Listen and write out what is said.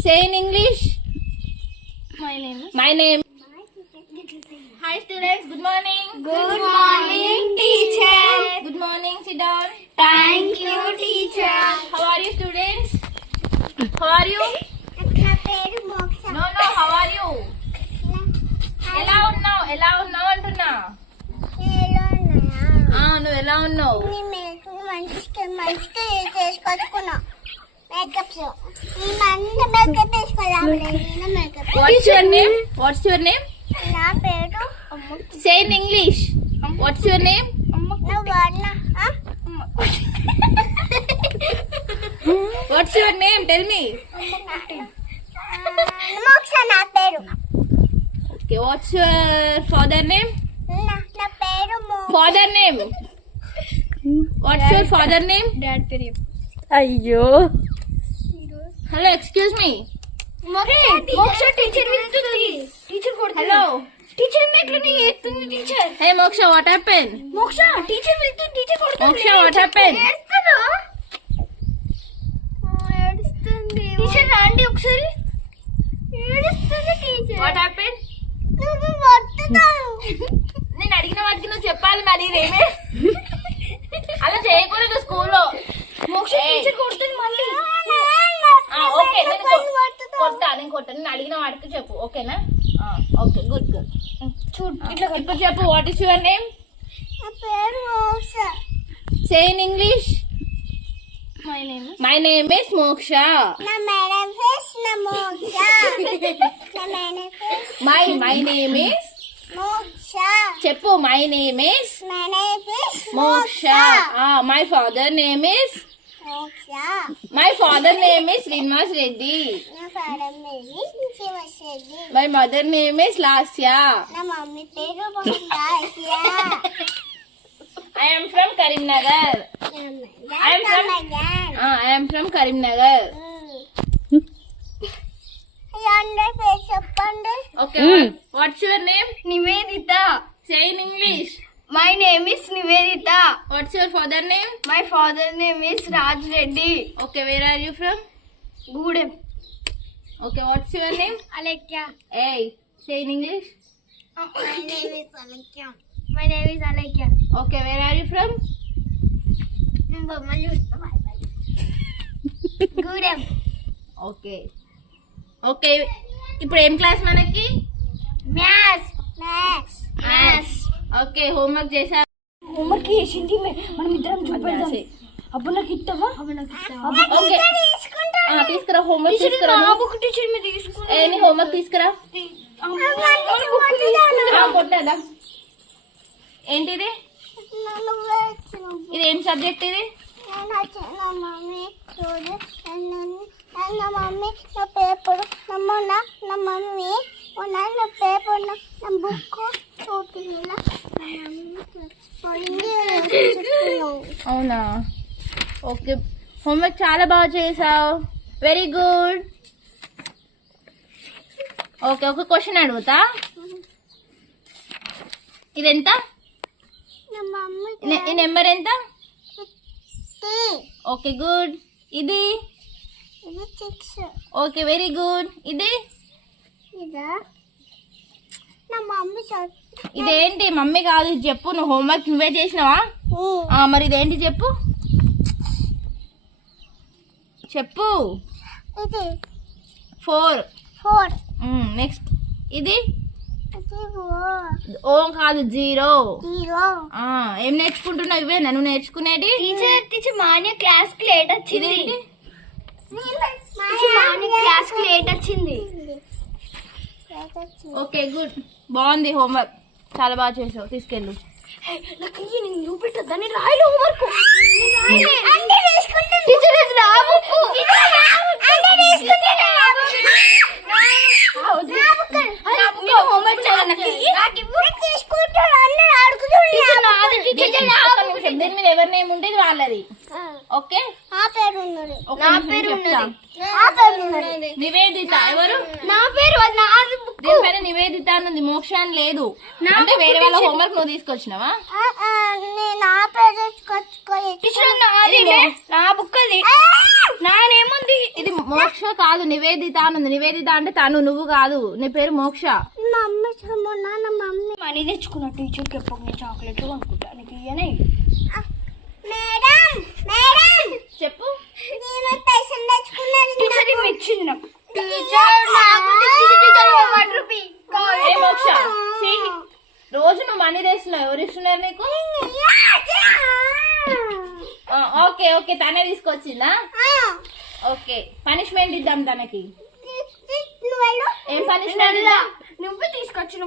Say in English. My name. Hi students, good morning. Good morning, teacher. Good morning, sit down. Thank you, teacher. How are you students? How are you? No, how are you? ఎలా ఉన్నావు అంటున్నా. నువ్వు ఎలా ఉన్నావు? What's your name? నా పేరు Say in English. What's your name? What's your name? Tell me. మోక్ష నా పేరు. Okay, what's your father name? నా పేరు Father name. What's your father name? Dad పేరు. అయ్యో. Hello, excuse me. Moksha teacher వెళ్తుంది. టీచర్ కొడుతుంది. Hello. టీచర్ మెట్లని ఎత్తుంది teacher. Hey Moksha, what happened? Moksha teacher వెళ్తుంది. టీచర్ కొడుతుంది. Moksha, what happened? ఏడుస్తుంది. టీచర్ రండి ఒకసారి. ఏడుస్తుంది టీచర్. What happened? నువ్వు కొట్టుతావు. నేను అడిగిన వాటికి నువ్వు చెప్పాలి మరి నేనే. అలా చేయకూడదు స్కూల్లో. మోక్ష టీచర్ కొడుతుంది మళ్ళీ. ఓకే నేను కొట్టా. నేను అడిగిన వాటికి చెప్పు, ఓకేనా? Okay, good. చూడు ఇప్పుడు చెప్పు, వాట్ ఇస్ యువర్ నేమ్? నా పేరు Moksha. Say in English. My name is Moksha. నా మేడం ఫేస్ నా మోక్ష. నా madam face my name is Moksha. చెప్పు, my name is my name face Moksha. My father name is Moksha. Srinivas Reddy. నా father name Shivashetty. My mother name is Lasya. నా mummy పేరు బొండాసియా. I am from Karimnagar. I am from Karimnagar. అందరి పేరు చెప్పండి. Okay, what's your name? Nivedita. Say in English. My name is Nivedita. What's your father name? My father name is Raj Reddy. Okay, where are you from? Gudem. Okay, what's your name? Alekhya. Hey, say in English. My name is Alekhya. My name is Alekhya. Okay, where are you from? నేను బొమ్మలు చూస్తా. Bye bye. Gudem. Okay. ఇప్పుడు ఏం class మనకి? Maths. Okay, homework చేసా? Homework చేసింది మనం ఇద్దరం చూపెడదాం. అప్పుడు నాకు ఇస్తావా? ఓకే, తీసుకురా హోంవర్క్. తీసుకురా బుక్ టీచర్ మీద తీసుకున్నా. నీ హోంవర్క్ తీసుకురా. కొట్టదా? ఏంటిది? ఇది ఏం సబ్జెక్ట్ ఇది? నా మమ్మీ నా పేపర్ నా మమ్మీ నా పేపర్ నా బుక్ అవునా? ఓకే, హోంవర్క్ చాలా బాగా చేసావు. Very good. ఓకే, ఒక క్వశ్చన్ అడుగుతా. ఇది ఎంత? ఈ నెంబర్ ఎంత? Okay, good. ఇది? Okay, very good. ఇది? ఇదేంటి? మమ్మీ కాదు, ఇది చెప్పు. నువ్వు హోంవర్క్ నువ్వే చేసినావా? మరి ఇదేంటి చెప్పు. ఫోర్. నెక్స్ట్ ఇది? ఓ కాదు, జీరో. ఏం నేర్చుకుంటున్నావు? ఇవే నన్ను నేర్చుకునేది. టీచర్ మాన్య క్లాస్ కి లేట్ వచ్చింది. క్లాస్ కి లేట్ వచ్చింది. Okay, good. బాగుంది హోంవర్క్, చాలా బాగా చేసావు. తీసుకెళ్ళు. చూపెట్టద్దని రాయలు హోంవర్క్. దీని మీద ఎవరి నేమ్ ఉండేది వాళ్ళది. ఓకే, నివేదిత. ఎవరు? నా పేరు. దీనిపైన నివేదిత అన్నది, మోక్ష అని లేదు. అంటే వేరే వాళ్ళ హోంవర్క్ నువ్వు తీసుకొచ్చినావా? నా పేరు నా బుక్ అది. నానేముంది కాదు, నివేదిత అని ఉంది. నివేదిత అంటే తను, నువ్వు కాదు. నీ పేరు మోక్ష. మమ్మీ చెమ్మన్నా నా మమ్మీ మనీ తెచ్చుకున్న టీచర్కి ఎప్పుడు నేను చాక్లెట్లు కొనుక్కుంటా, నీకు ఇయ్యనే. మేడం మేడం చెప్పు. నేను పైసలు తెచ్చుకున్నాను టీచర్ ఇవి ఇచ్చింది నాకు. ఏ మోక్ష, see, రోజు నువ్వు మనీ తెస్తున్నావు. ఎవరు ఇస్తున్నారు నీకు? ఓకే ఓకే, తనే తీసుకొచ్చిందా? ఓకే, పనిష్మెంట్ ఇద్దాం తనకి. ఏం పనిష్మెంట్? నువ్వు తీసుకొచ్చిన